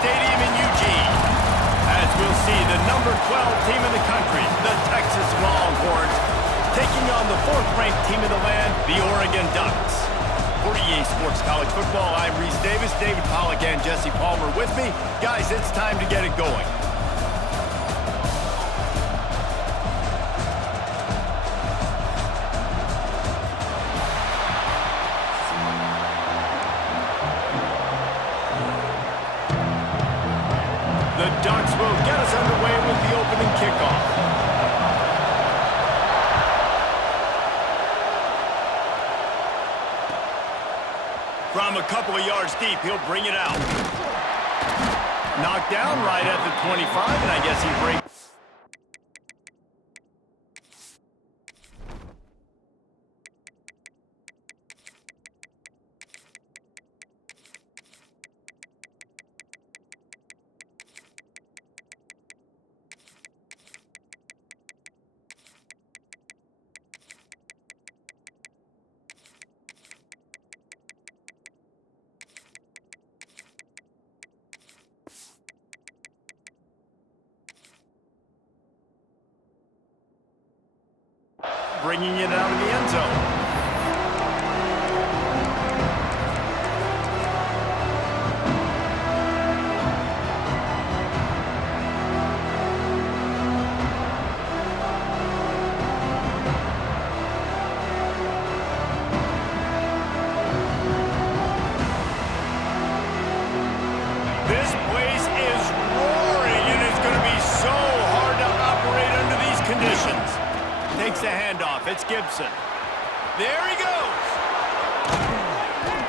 Stadium in Eugene. As we'll see, the number 12 team in the country, the Texas Longhorns, taking on the 4th-ranked team in the land, the Oregon Ducks. For EA Sports College Football, I'm Reese Davis, David Pollack and Jesse Palmer with me. Guys, it's time to get it going. The Ducks will get us underway with the opening kickoff. From a couple of yards deep, he'll bring it out. Knocked down right at the 25, and I guess he breaks. Bringing it out of the end zone. This place is roaring, and it's going to be so hard to operate under these conditions. Takes the handoff. It's Gibson. There he goes.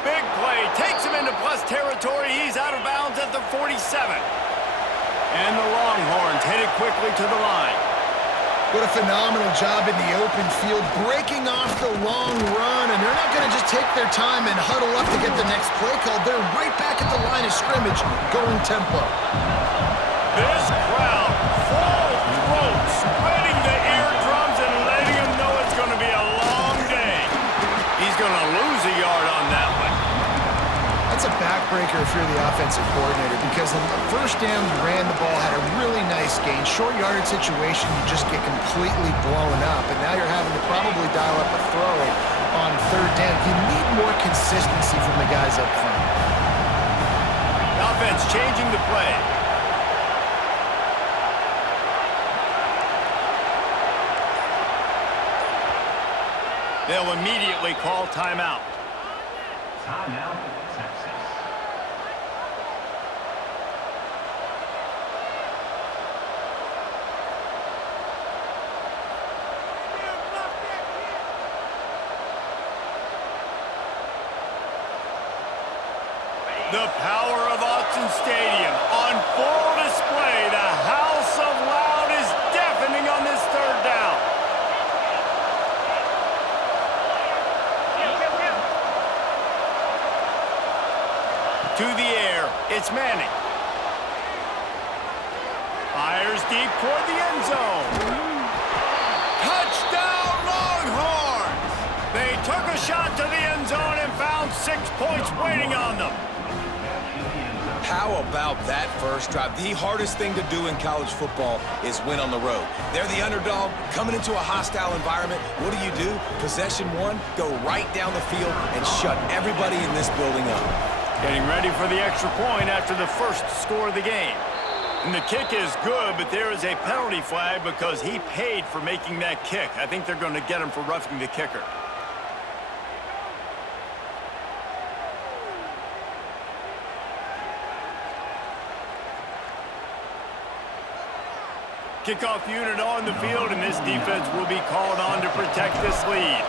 Big play. Takes him into plus territory. He's out of bounds at the 47. And the Longhorns headed quickly to the line. What a phenomenal job in the open field, breaking off the long run, and they're not going to just take their time and huddle up to get the next play called. They're right back at the line of scrimmage, going tempo. This crowd, full throat, spreading the eardrums and letting them know it's going to be a long day. He's going to lose a yard on that one. That's a backbreaker if you're the offensive coordinator, because on the first down, you ran the ball, had a really nice gain. Short yardage situation, you just get completely blown up, and now you're having to probably dial up a throw on 3rd down. You need more consistency from the guys up front. Offense changing the play. They'll immediately call timeout. Timeout, Texas. The power of Autzen Stadium on full display. The House of Loud is deafening on this 3rd down. To the air, it's Manning. Fires deep toward the end zone. Touchdown, Longhorns! They took a shot to the end zone and found 6 points waiting on them. How about that first drive? The hardest thing to do in college football is win on the road. They're the underdog, coming into a hostile environment. What do? Possession 1, go right down the field and shut everybody in this building up. Getting ready for the extra point after the first score of the game. And the kick is good, but there is a penalty flag because he paid for making that kick. I think they're going to get him for roughing the kicker. Kickoff unit on the field, and this defense will be called on to protect this lead.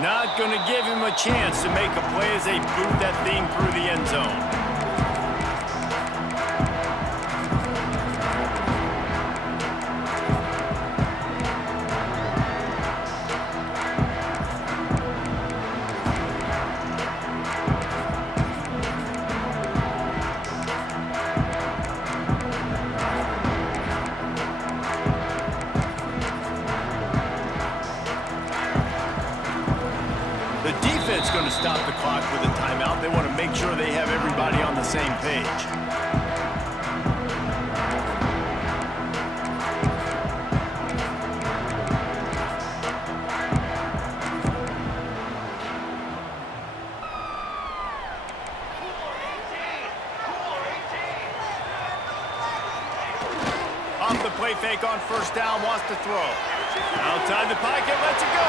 Not going to give him a chance to make a play as they boot that thing through the end zone. The The defense going to stop the clock with a timeout. They want to make sure they have everybody on the same page. Off the play fake on first down, wants to throw. Outside the pocket, lets it go.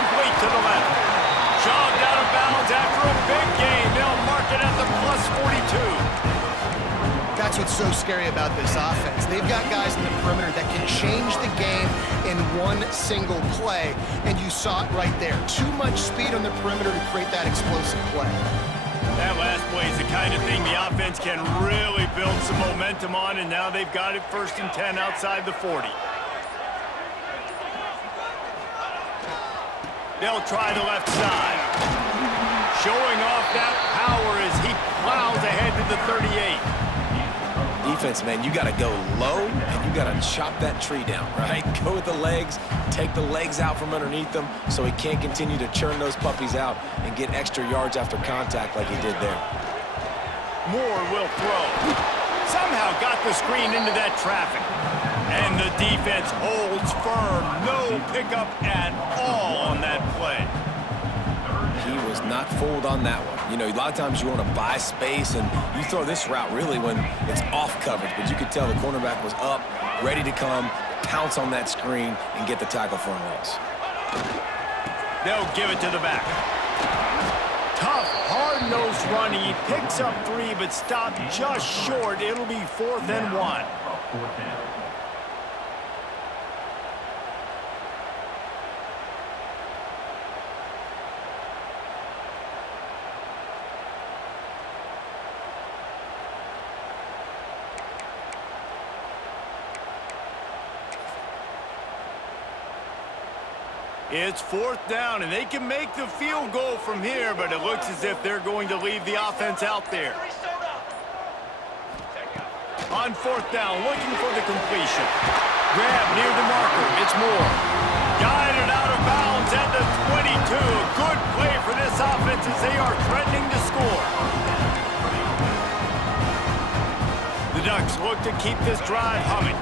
Complete to the left. Shoved out of bounds after a big gain. They'll mark it at the plus 42. That's what's so scary about this offense. They've got guys in the perimeter that can change the game in one single play, and you saw it right there. Too much speed on the perimeter to create that explosive play. That last play is the kind of thing the offense can really build some momentum on, and now they've got it 1st and 10 outside the 40. They'll try the left side. Showing off that power as he plows ahead to the 38. Defense, man, you got to go low, and you got to chop that tree down, right? Go with the legs, take the legs out from underneath them so he can't continue to churn those puppies out and get extra yards after contact like he did there. Moore will throw. Somehow got the screen into that traffic. And the defense holds firm. No pickup at all on that play. He was not fooled on that one. You know, a lot of times you want to buy space, and you throw this route really when it's off coverage. But you could tell the cornerback was up, ready to come, pounce on that screen, and get the tackle for a loss. They'll give it to the back. Tough, hard-nosed run. He picks up 3, but stopped just short. It'll be 4th and 1. It's 4th down, and they can make the field goal from here, but it looks as if they're going to leave the offense out there. On 4th down, looking for the completion. Grab near the marker. It's Moore. Guided out of bounds at the 22. A good play for this offense as they are threatening to score. The Ducks look to keep this drive humming.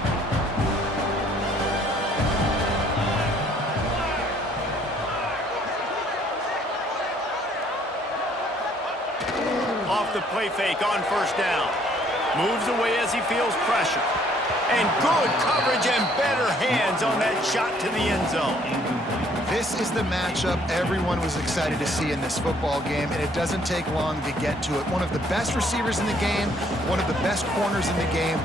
Off the play fake on 1st down. Moves away as he feels pressure. And good coverage and better hands on that shot to the end zone. This is the matchup everyone was excited to see in this football game, and it doesn't take long to get to it. One of the best receivers in the game, one of the best corners in the game,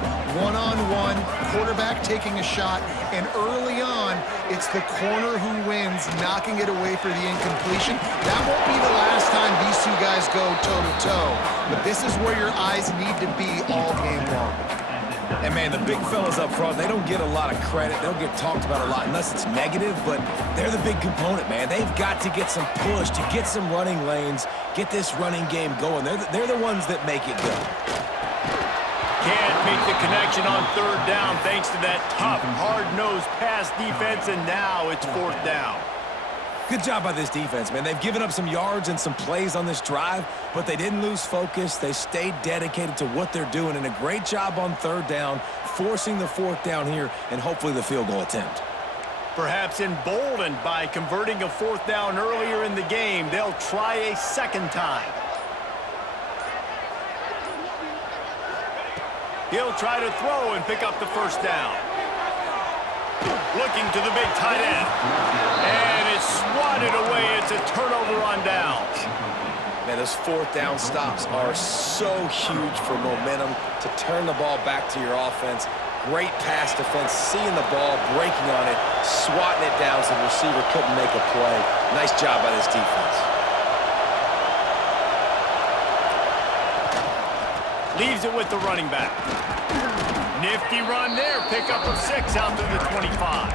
one-on-one, quarterback taking a shot, and early on, it's the corner who wins, knocking it away for the incompletion. That won't be the last time these two guys go toe-to-toe, but this is where your eyes need to be all game long. And, man, the big fellas up front, they don't get a lot of credit. They don't get talked about a lot unless it's negative, but they're the big component, man. They've got to get some push, to get some running lanes, get this running game going. They're the ones that make it go. Can't make the connection on 3rd down thanks to that tough, hard-nosed pass defense, and now it's 4th down. Good job by this defense, man. They've given up some yards and some plays on this drive, but they didn't lose focus. They stayed dedicated to what they're doing, and a great job on 3rd down, forcing the 4th down here, and hopefully the field goal attempt. Perhaps emboldened by converting a 4th down earlier in the game, they'll try a 2nd time. He'll try to throw and pick up the 1st down. Looking to the big tight end. And it's swatted away. It's a turnover on downs. Man, those 4th down stops are so huge for momentum to turn the ball back to your offense. Great pass defense, seeing the ball, breaking on it, swatting it down so the receiver couldn't make a play. Nice job by this defense. Leaves it with the running back. Nifty run there. Pickup of 6 out to the 25.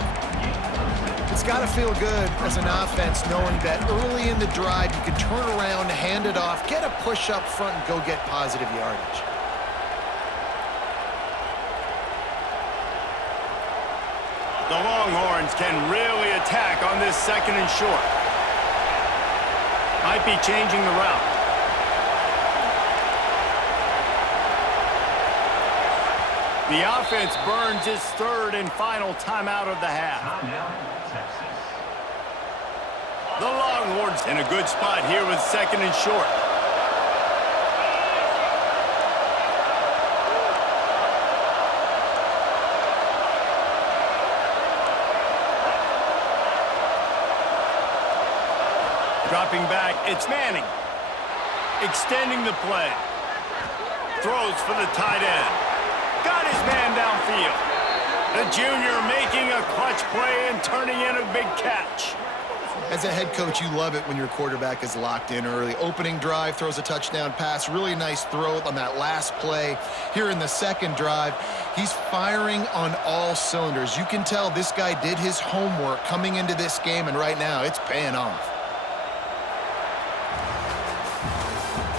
It's got to feel good as an offense knowing that early in the drive you can turn around, hand it off, get a push up front, and go get positive yardage. The Longhorns can really attack on this 2nd and short. Might be changing the route. The offense burns its third and final timeout of the half. Texas. The Longhorns in a good spot here with second and short. Dropping back, it's Manning. Extending the play. Throws for the tight end. Got his man downfield. The junior making a clutch play and turning in a big catch. As a head coach, you love it when your quarterback is locked in early. Opening drive, throws a touchdown pass. Really nice throw on that last play. Here in the second drive, he's firing on all cylinders. You can tell this guy did his homework coming into this game, and right now it's paying off.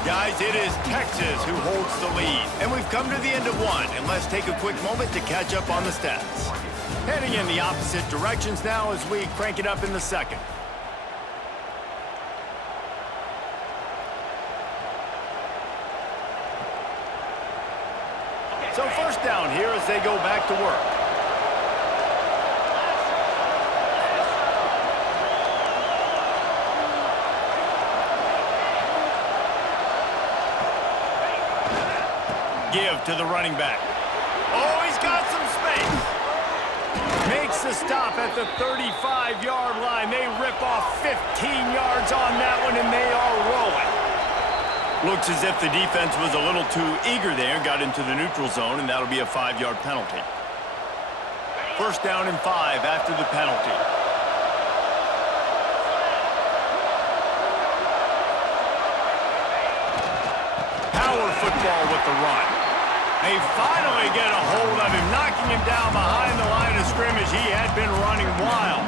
Guys, it is Texas who holds the lead, and we've come to the end of one, and let's take a quick moment to catch up on the stats. Heading in the opposite directions now as we crank it up in the second. So first down here as they go back to work. Give to the running back. Oh, he's got some space. Makes the stop at the 35-yard line. They rip off 15 yards on that one, and they are rolling. Looks as if the defense was a little too eager there, got into the neutral zone, and that'll be a 5-yard penalty. First down and 5 after the penalty. Power football with the run. They finally get a hold of him, knocking him down behind the line of scrimmage. He had been running wild.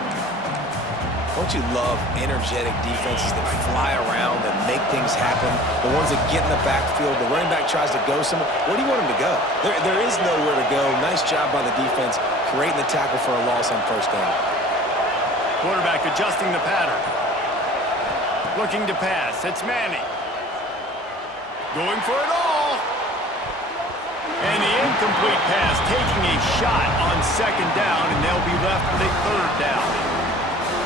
Don't you love energetic defenses that fly around and make things happen? The ones that get in the backfield, the running back tries to go somewhere. Where do you want him to go? There is nowhere to go. Nice job by the defense, creating the tackle for a loss on first down. Quarterback adjusting the pattern. Looking to pass. It's Manning. Going for it all. And the incomplete pass, taking a shot on second down, and they'll be left with a third down.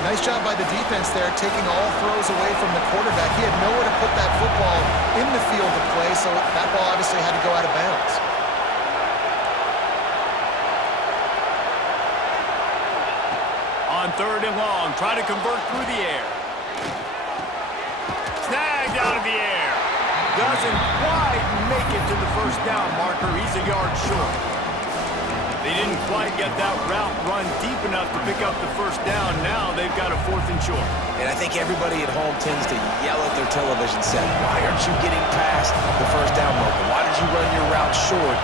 Nice job by the defense there, taking all throws away from the quarterback. He had nowhere to put that football in the field to play, so that ball obviously had to go out of bounds. On third and long, try to convert through the air. Snagged out of the air. Doesn't quite make it to the first down marker. He's a yard short. They didn't quite get that route run deep enough to pick up the first down. Now they've got a fourth and short. And I think everybody at home tends to yell at their television set, why aren't you getting past the first down marker? Why did you run your route short?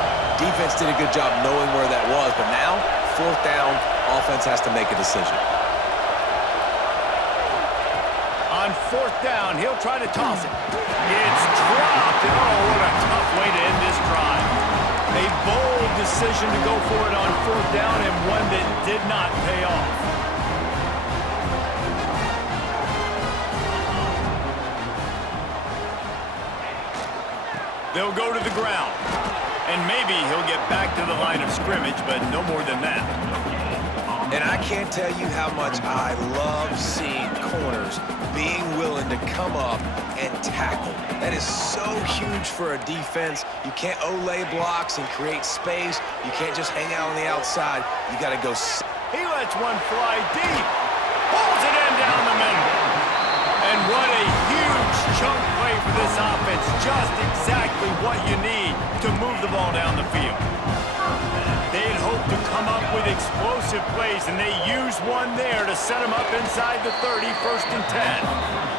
Defense did a good job knowing where that was, but now, fourth down, offense has to make a decision. On fourth down, he'll try to toss it. It's dropped. Oh, what a tough way to end this drive. A bold decision to go for it on fourth down, and one that did not pay off. They'll go to the ground. And maybe he'll get back to the line of scrimmage, but no more than that. And I can't tell you how much I love seeing corners being willing to come up and tackle. That is so huge for a defense. You can't Olay blocks and create space. You can't just hang out on the outside. You got to go. He lets one fly deep. Pulls it in down the middle. And what a huge chunk play for this offense. Just exactly what you need to move the ball down the field. They had hoped to come up with explosive plays, and they used one there to set him up inside the 30, first and 10.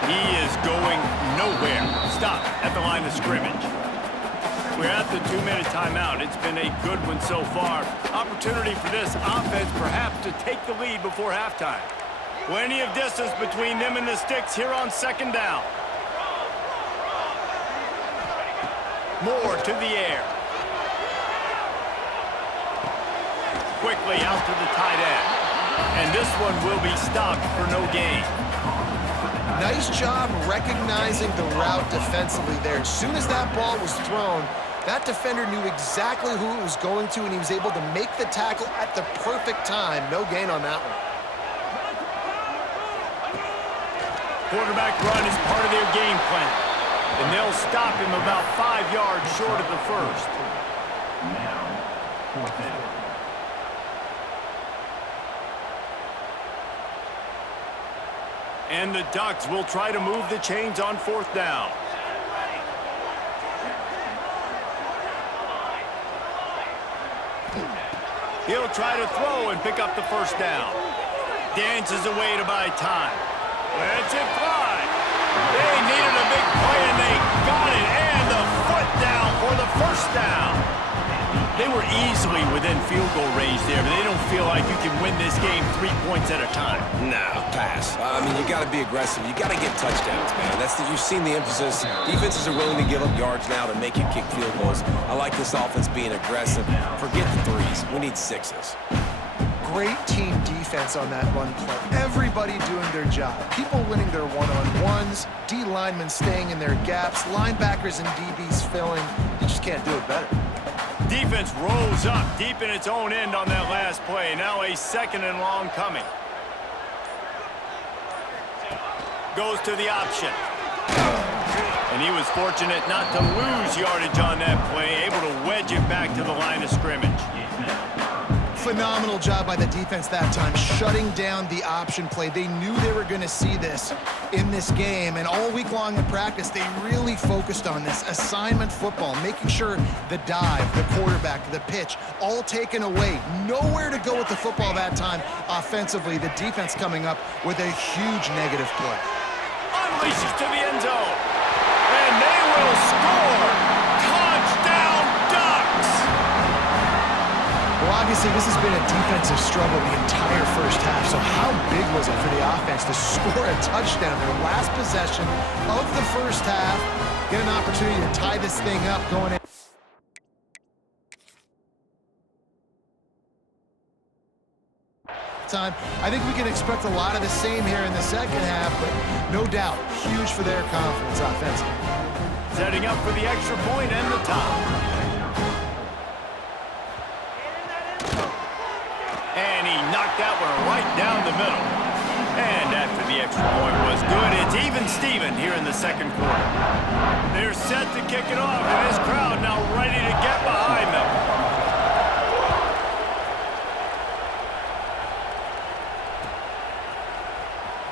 He is going nowhere. Stop at the line of scrimmage. We're at the 2-minute timeout. It's been a good one so far. Opportunity for this offense perhaps to take the lead before halftime. Plenty of distance between them and the sticks here on second down. Moore to the air. Quickly out to the tight end. And this one will be stopped for no gain. Nice job recognizing the route defensively there. As soon as that ball was thrown, that defender knew exactly who it was going to, and he was able to make the tackle at the perfect time. No gain on that one. Quarterback run is part of their game plan, and they'll stop him about 5 yards short of the first. Now, fourth down. And the Ducks will try to move the chains on fourth down. He'll try to throw and pick up the first down. Dances away to buy time. Lets it fly. They needed a big play, and they got it. And the foot down for the first down. They were easily within field goal range there, but they don't feel like you can win this game 3 points at a time. No, pass. I mean, you got to be aggressive. You got to get touchdowns, man. You've seen the emphasis. Defenses are willing to give up yards now to make you kick field goals. I like this offense being aggressive. Forget the threes. We need sixes. Great team defense on that run play. Everybody doing their job. People winning their one-on-ones, D linemen staying in their gaps, linebackers and DBs filling. You just can't do it better. Defense rose up deep in its own end on that last play. Now a 2nd and long coming. Goes to the option. And he was fortunate not to lose yardage on that play, able to wedge it back to the line of scrimmage. Phenomenal job by the defense that time, shutting down the option play. They knew they were going to see this in this game, and all week long in practice, they really focused on this assignment football, making sure the dive, the quarterback, the pitch, all taken away. Nowhere to go with the football that time offensively. The defense coming up with a huge negative play. Unleashes to the end zone, and they will score. Touchdown, Ducks! Well, obviously, this has been a defensive struggle the entire first half, so how big was it for the offense to score a touchdown? Their last possession of the first half, get an opportunity to tie this thing up going in. Time. I think we can expect a lot of the same here in the second half, but no doubt, huge for their confidence offensively. Setting up for the extra point and the top. And he knocked that one right down the middle. And after the extra point was good, it's even Steven here in the second quarter. They're set to kick it off, and this crowd now ready to get behind them.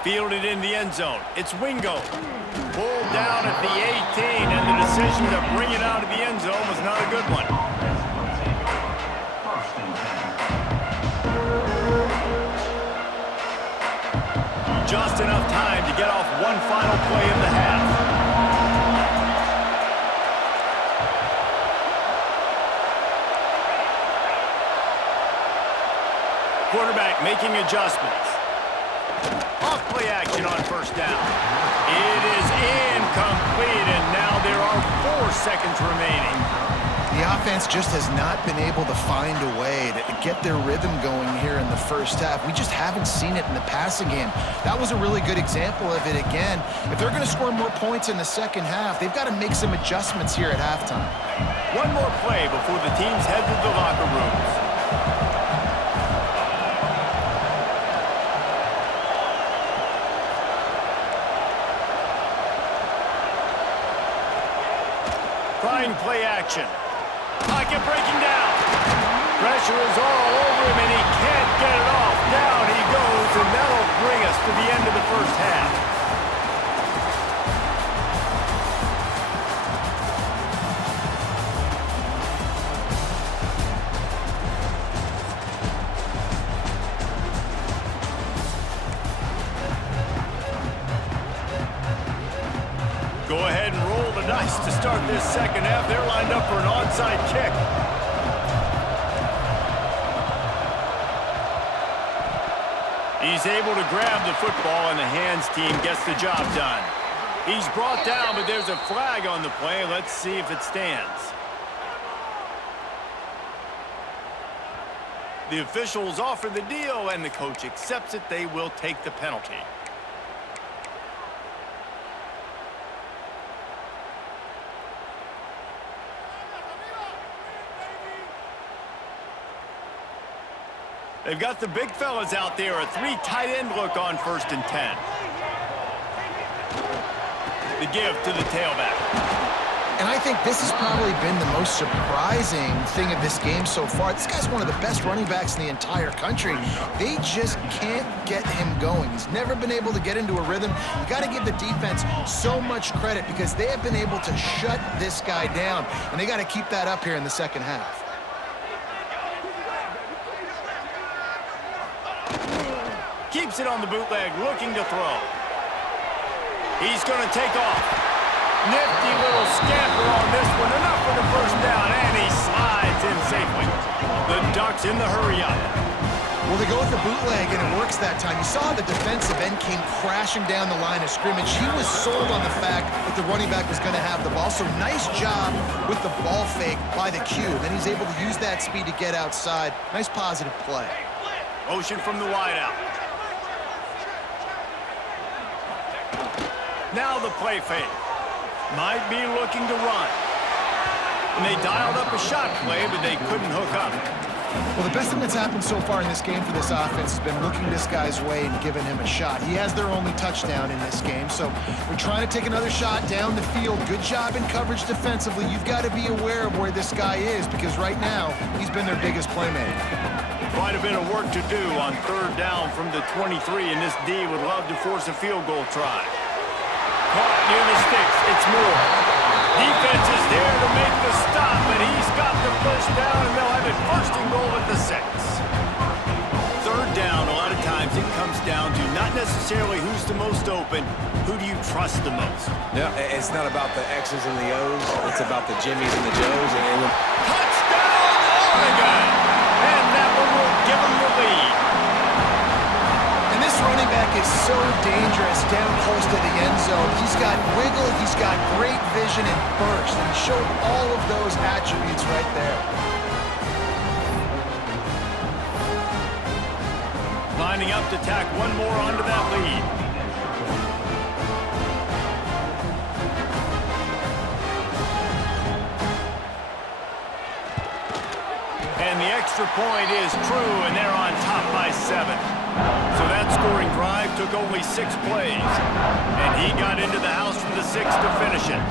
Fielded in the end zone. It's Wingo. Pulled down at the 18, and the decision to bring it out of the end zone was not a good one. Just enough time to get off one final play of the half. Quarterback making adjustments. Off play action on first down. It is incomplete, and now there are 4 seconds remaining. The offense just has not been able to find a way to get their rhythm going here in the first half. We just haven't seen it in the passing game. That was a really good example of it again. If they're going to score more points in the second half, they've got to make some adjustments here at halftime. One more play before the teams head to the locker rooms. Trying play action. Pocket breaking down. Pressure is all over him, and he can't get it off. Down he goes, and that'll bring us to the end of the first half. Go ahead and roll the dice to start this second half. They're lined up for an onside kick. He's able to grab the football, and the hands team gets the job done. He's brought down, but there's a flag on the play. Let's see if it stands. The officials offer the deal, and the coach accepts it. They will take the penalty. They've got the big fellas out there. A 3 tight end look on 1st and 10. The give to the tailback. And I think this has probably been the most surprising thing of this game so far. This guy's one of the best running backs in the entire country. They just can't get him going. He's never been able to get into a rhythm. You got to give the defense so much credit because they have been able to shut this guy down, and they got to keep that up here in the second half. Keeps it on the bootleg, looking to throw. He's going to take off. Nifty little scamper on this one. Enough for the first down, and he slides in safely. The Ducks in the hurry-up. Well, they go with the bootleg, and it works that time. You saw the defensive end came crashing down the line of scrimmage. He was sold on the fact that the running back was going to have the ball. So nice job with the ball fake by the Q. Then he's able to use that speed to get outside. Nice positive play. Motion from the wideout. Now the play fake. Might be looking to run. And they dialed up a shot play, but they couldn't hook up. Well, the best thing that's happened so far in this game for this offense has been looking this guy's way and giving him a shot. He has their only touchdown in this game, so we're trying to take another shot down the field. Good job in coverage defensively. You've got to be aware of where this guy is because right now he's been their biggest playmaker. Quite a bit of work to do on 3rd down from the 23, and this D would love to force a field goal try. Caught near the sticks. It's Moore. Defense is there to make the stop, and he's got the first down, and they'll have it 1st and goal at the 6. 3rd down, a lot of times it comes down to not necessarily who's the most open, who do you trust the most? Yeah, it's not about the X's and the O's. It's about the Jimmies and the Joes. Touchdown, Oregon! And that one will give them the lead. And this running back is so dangerous down close to the end zone. He's got wiggle, he's got great vision and burst, and he showed all of those attributes right there. Lining up to tack one more onto that lead. And the extra point is true, and they're on top by 7. So that scoring drive took only 6 plays, and he got into the house from the 6 to finish it.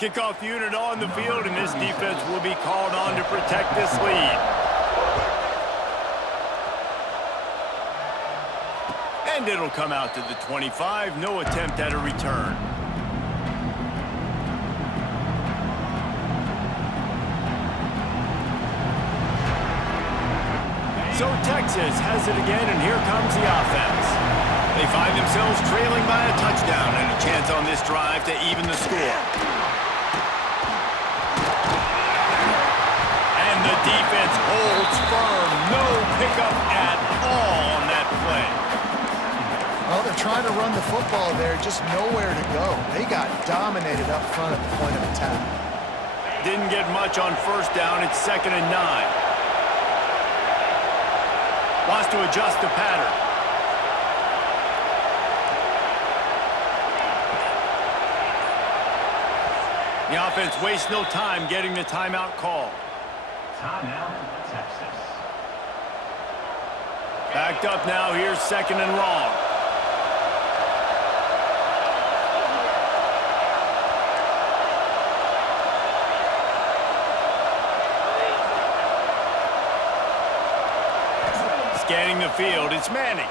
Kickoff unit on the field, and this defense will be called on to protect this lead. And it'll come out to the 25. No attempt at a return. So Texas has it again, and here comes the offense. They find themselves trailing by a touchdown and a chance on this drive to even the score. And the defense holds firm. No pickup at all on that play. Well, they're trying to run the football there, just nowhere to go. They got dominated up front at the point of attack. Didn't get much on 1st down. It's 2nd and 9. Wants to adjust the pattern. The offense wastes no time getting the timeout call. Timeout, Texas. Backed up now. Here's 2nd and long. Scanning the field. It's Manning.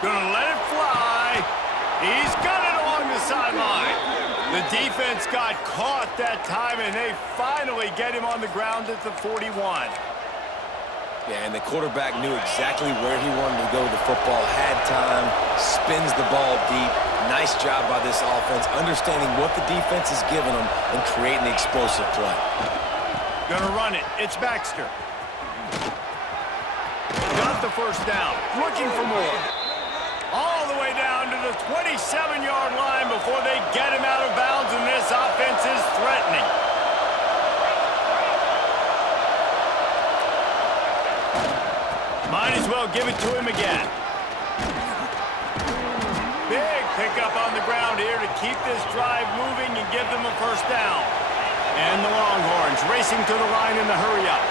Gonna let it fly. He's got it along the sideline. The defense got caught that time, and they finally get him on the ground at the 41. Yeah, and the quarterback knew exactly where he wanted to go with the football, had time, spins the ball deep. Nice job by this offense, understanding what the defense is giving them and creating the explosive play. Gonna run it. It's Baxter. Got the first down. Looking for more. All the way down to the 27-yard line before they get him out of bounds, and this offense is threatening. Might as well give it to him again. Big pickup on the ground here to keep this drive moving and give them a first down. And the Longhorns racing to the line in the hurry-up.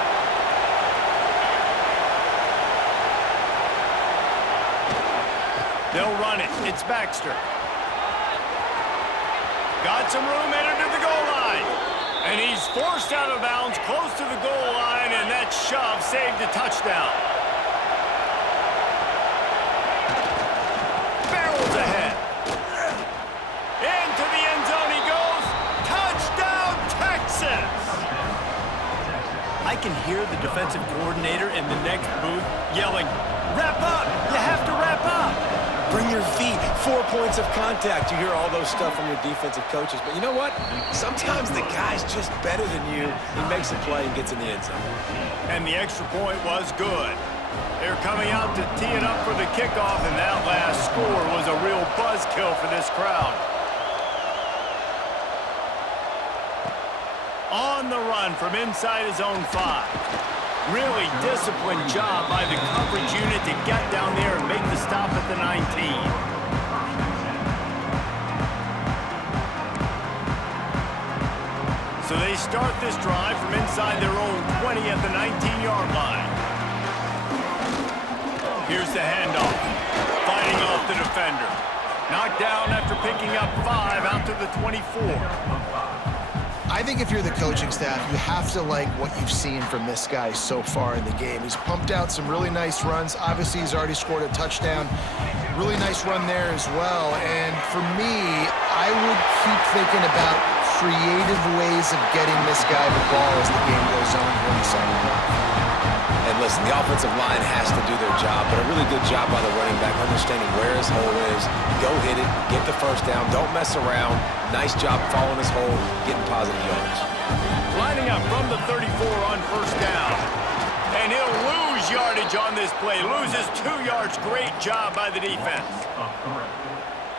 They'll run it. It's Baxter. Got some room headed to the goal line. And he's forced out of bounds close to the goal line, and that shove saved a touchdown. Barrels ahead. Into the end zone he goes. Touchdown, Texas! I can hear the defensive coordinator in the next booth yelling, "Wrap up! You have to wrap up!" Bring your feet, 4 points of contact. You hear all those stuff from your defensive coaches. But you know what? Sometimes the guy's just better than you. He makes a play and gets in the end zone. And the extra point was good. They're coming out to tee it up for the kickoff, and that last score was a real buzzkill for this crowd. On the run from inside his own 5. Really disciplined job by the coverage unit to get down there and make the stop at the 19. So they start this drive from inside their own 20 at the 19-yard line. Here's the handoff. Fighting off the defender. Knocked down after picking up 5 out to the 24. I think if you're the coaching staff, you have to like what you've seen from this guy so far in the game. He's pumped out some really nice runs. Obviously, he's already scored a touchdown. Really nice run there as well. And for me, I would keep thinking about creative ways of getting this guy the ball as the game goes on here in the second half. And listen, the offensive line has to do their job, but a really good job by the running back, understanding where his hole is. Go hit it, get the first down, don't mess around. Nice job following his hole, getting positive yards. Lining up from the 34 on first down. And he'll lose yardage on this play. Loses 2 yards. Great job by the defense.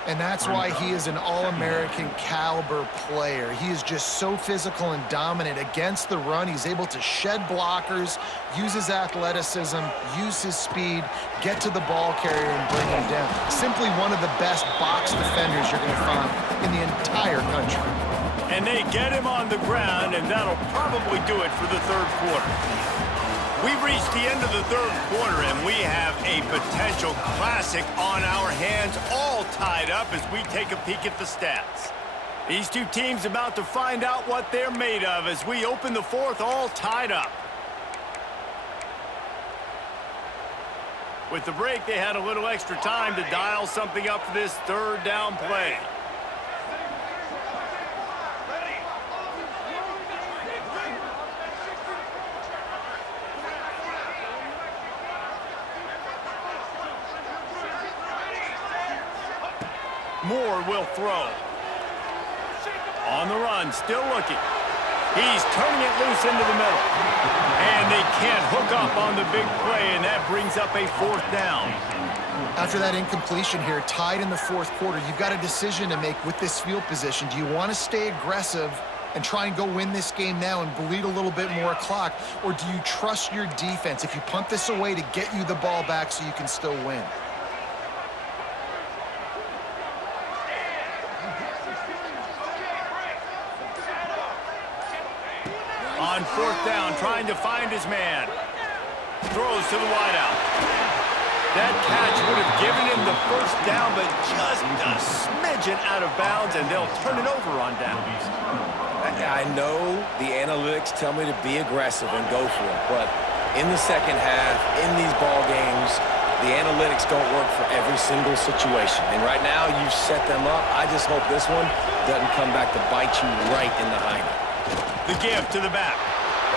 And that's why he is an All-American caliber player. He is just so physical and dominant against the run. He's able to shed blockers, use his athleticism, use his speed, get to the ball carrier and bring him down. Simply one of the best box defenders you're going to find in the entire country. And they get him on the ground, and that'll probably do it for the third quarter. We've reached the end of the third quarter, and we have a potential classic on our hands, all tied up as we take a peek at the stats. These two teams about to find out what they're made of as we open the fourth, all tied up. With the break, they had a little extra time to dial something up for this third down play. Moore will throw. On the run, still looking. He's turning it loose into the middle. And they can't hook up on the big play, and that brings up a fourth down. After that incompletion here, tied in the fourth quarter, you've got a decision to make with this field position. Do you want to stay aggressive and try and go win this game now and bleed a little bit more clock, or do you trust your defense if you punt this away to get you the ball back so you can still win? On fourth down, trying to find his man. Throws to the wideout. That catch would have given him the first down, but just a smidgen out of bounds, and they'll turn it over on down. I know the analytics tell me to be aggressive and go for it, but in the second half, in these ball games, the analytics don't work for every single situation. And right now, you've set them up. I just hope this one doesn't come back to bite you right in the hiney. The give to the back.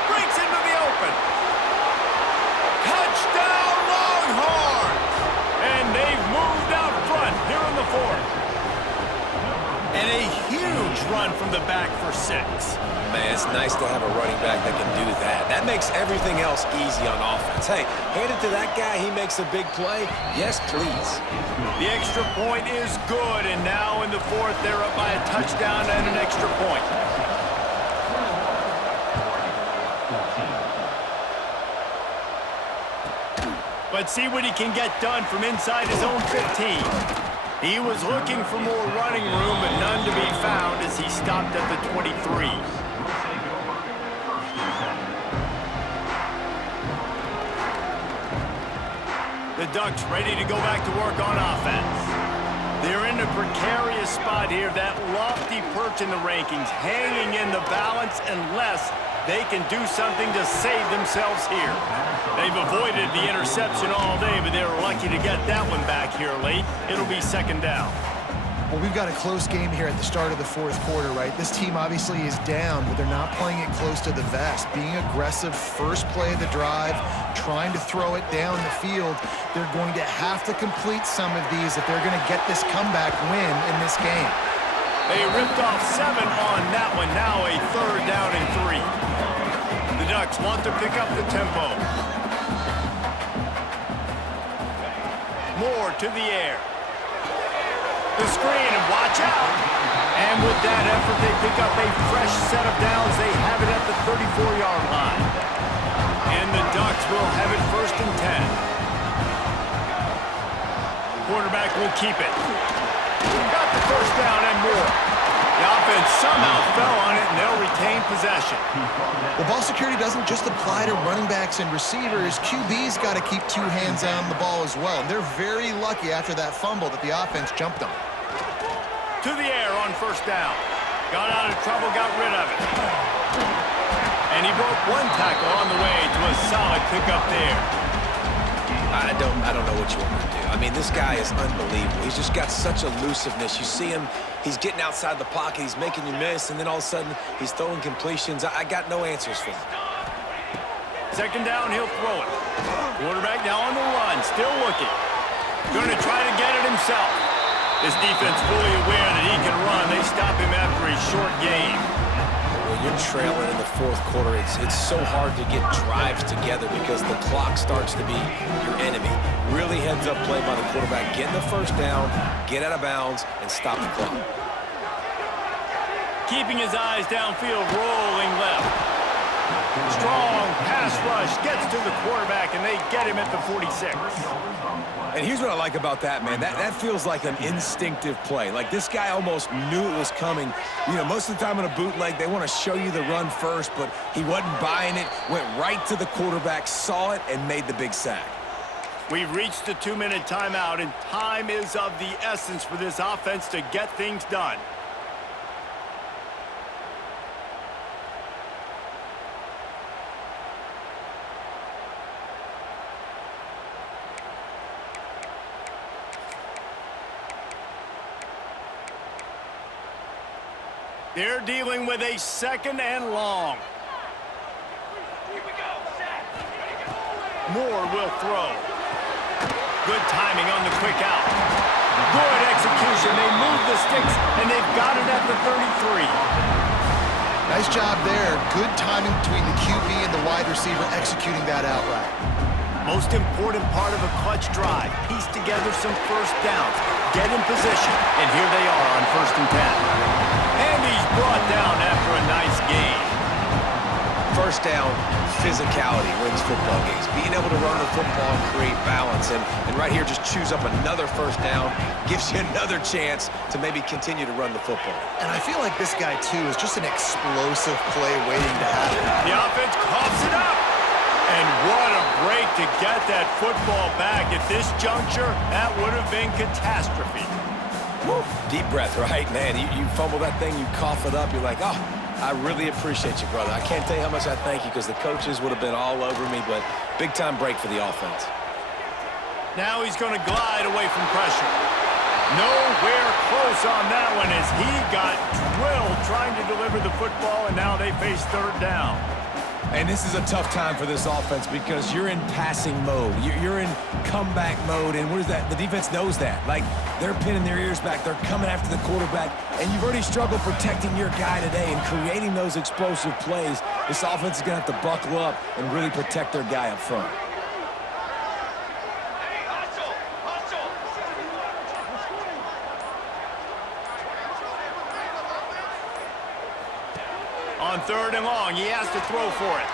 Breaks into the open. Touchdown, Longhorns! And they've moved out front here in the fourth. And a huge mid-range run from the back for 6. Man, it's nice to have a running back that can do that. That makes everything else easy on offense. Hey, hand it to that guy, he makes a big play. Yes, please. The extra point is good, and now in the 4th, they're up by a touchdown and an extra point. But see what he can get done from inside his own 15. He was looking for more running room, but none to be found as he stopped at the 23. The Ducks ready to go back to work on offense. They're in a precarious spot here, that lofty perch in the rankings, hanging in the balance unless they can do something to save themselves here. They've avoided the interception all day, but they were lucky to get that one back here late. It'll be 2nd down. Well, we've got a close game here at the start of the 4th quarter, right? This team obviously is down, but they're not playing it close to the vest. Being aggressive, first play of the drive, trying to throw it down the field. They're going to have to complete some of these if they're going to get this comeback win in this game. They ripped off 7 on that one. Now a 3rd down and 3. The Ducks want to pick up the tempo. Moore to the air. The screen, and watch out. And with that effort, they pick up a fresh set of downs. They have it at the 34-yard line. And the Ducks will have it 1st and 10. Quarterback will keep it. Got the 1st down and more. The offense somehow fell on it, and they'll retain possession. The ball security doesn't just apply to running backs and receivers. QB's got to keep 2 hands on the ball as well. And they're very lucky after that fumble that the offense jumped on. To the air on 1st down. Got out of trouble, got rid of it. And he broke 1 tackle on the way to a solid pickup there. I don't know what you want me to do. I mean, this guy is unbelievable. He's just got such elusiveness. You see him, he's getting outside the pocket, he's making you miss, and then all of a sudden, he's throwing completions. I got no answers for him. 2nd down, he'll throw it. Quarterback now on the run, still looking. Going to try to get it himself. This defense fully aware that he can run. They stop him after a short game. When you're trailing in the 4th quarter, it's so hard to get drives together because the clock starts to be your enemy. Really heads-up play by the quarterback. Get the 1st down, get out of bounds, and stop the clock. Keeping his eyes downfield, rolling left. Strong pass rush gets to the quarterback, and they get him at the 46. And here's what I like about that, man. That feels like an instinctive play. Like this guy almost knew it was coming. You know, most of the time in a bootleg, they want to show you the run first, but he wasn't buying it, went right to the quarterback, saw it, and made the big sack. We've reached the 2-minute timeout, and time is of the essence for this offense to get things done. They're dealing with a 2nd and long. Moore will throw. Good timing on the quick out. Good execution. They move the sticks, and they've got it at the 33. Nice job there. Good timing between the QB and the wide receiver executing that outright. Most important part of a clutch drive. Piece together some 1st downs. Get in position, and here they are on 1st and 10. And he's brought down after a nice game. 1st down, physicality wins football games. Being able to run the football and create balance. And right here, just choose up another 1st down. Gives you another chance to maybe continue to run the football. And I feel like this guy, too, is just an explosive play waiting to happen. The offense coughs it up. And what a break to get that football back. At this juncture, that would have been catastrophe. Woo. Deep breath, right? Man, you fumble that thing, you cough it up, you're like, oh, I really appreciate you, brother. I can't tell you how much I thank you because the coaches would have been all over me, but big-time break for the offense. Now he's going to glide away from pressure. Nowhere close on that one as he got drilled trying to deliver the football, and now they face 3rd down. And this is a tough time for this offense because you're in passing mode. You're in comeback mode, and where's that? The defense knows that. Like, they're pinning their ears back. They're coming after the quarterback, and you've already struggled protecting your guy today and creating those explosive plays. This offense is going to have to buckle up and really protect their guy up front. On 3rd and long, he has to throw for it.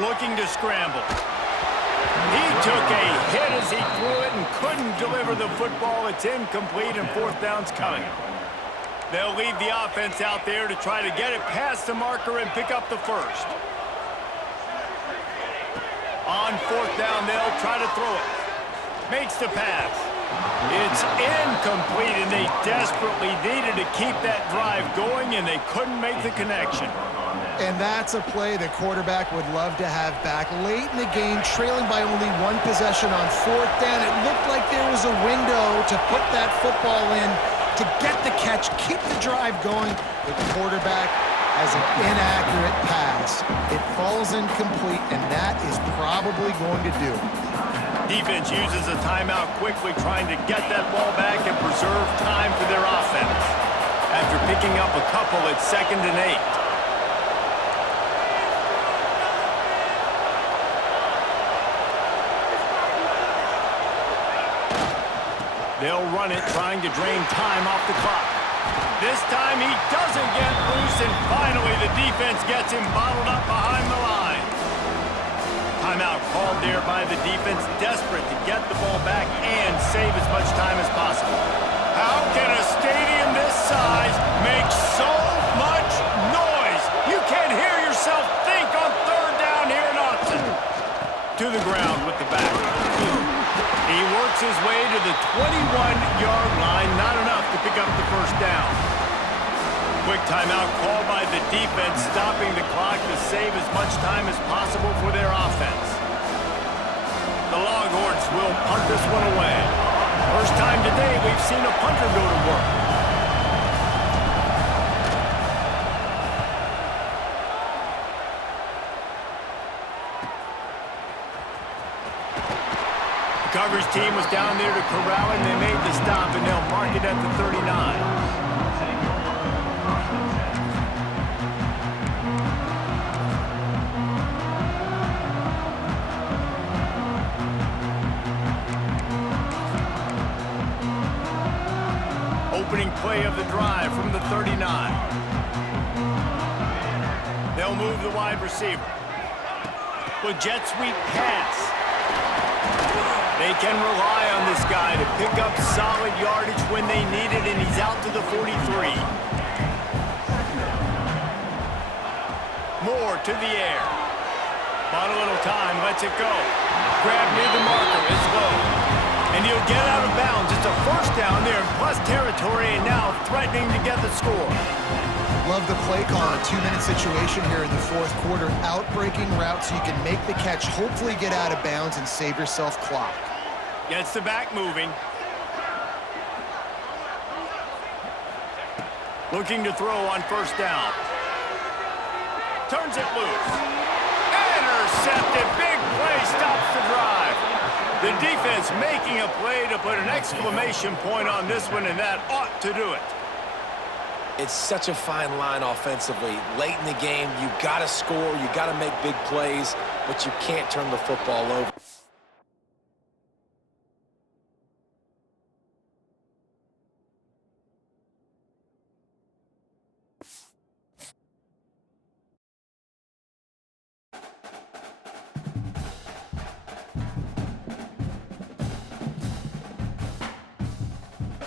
Looking to scramble. He took a hit as he threw it and couldn't deliver the football. It's incomplete, and 4th down's coming. They'll leave the offense out there to try to get it past the marker and pick up the first. On 4th down, they'll try to throw it. Makes the pass. It's incomplete, and they desperately needed to keep that drive going, and they couldn't make the connection. And that's a play the quarterback would love to have back. Late in the game, trailing by only 1 possession on 4th down, it looked like there was a window to put that football in, to get the catch, keep the drive going. The quarterback has an inaccurate pass. It falls incomplete, and that is probably going to do it. Defense uses a timeout quickly, trying to get that ball back and preserve time for their offense. After picking up a couple, it's 2nd and 8. They'll run it, trying to drain time off the clock. This time he doesn't get loose, and finally the defense gets him bottled up behind the line. Timeout called there by the defense, desperate to get the ball back and save as much time as possible. How can a stadium this size make so much noise? You can't hear yourself think on 3rd down here in Austin. To the ground with the back. He works his way to the 21-yard line, not enough to pick up the 1st down. Quick timeout called by the defense, stopping the clock to save as much time as possible for their offense. The Longhorns will punt this one away. First time today we've seen a punter go to work. The coverage team was down there to corral him. They made the stop, and they'll mark it at the 39. Opening play of the drive from the 39. They'll move the wide receiver. With jet sweep pass. They can rely on this guy to pick up solid yardage when they need it, and he's out to the 43. Moore to the air. Bought a little time, lets it go. Grab near the marker, it's low. And he'll get out of bounds. It's a 1st down there in plus territory, and now threatening to get the score. Love the play call in a 2-minute situation here in the 4th quarter. Out-breaking route so you can make the catch, hopefully get out of bounds, and save yourself clock. Gets the back moving. Looking to throw on 1st down. Turns it loose. Intercepted. Big play stops the drive. The defense making a play to put an exclamation point on this one, and that ought to do it. It's such a fine line offensively. Late in the game, you got to score, you got to make big plays, but you can't turn the football over.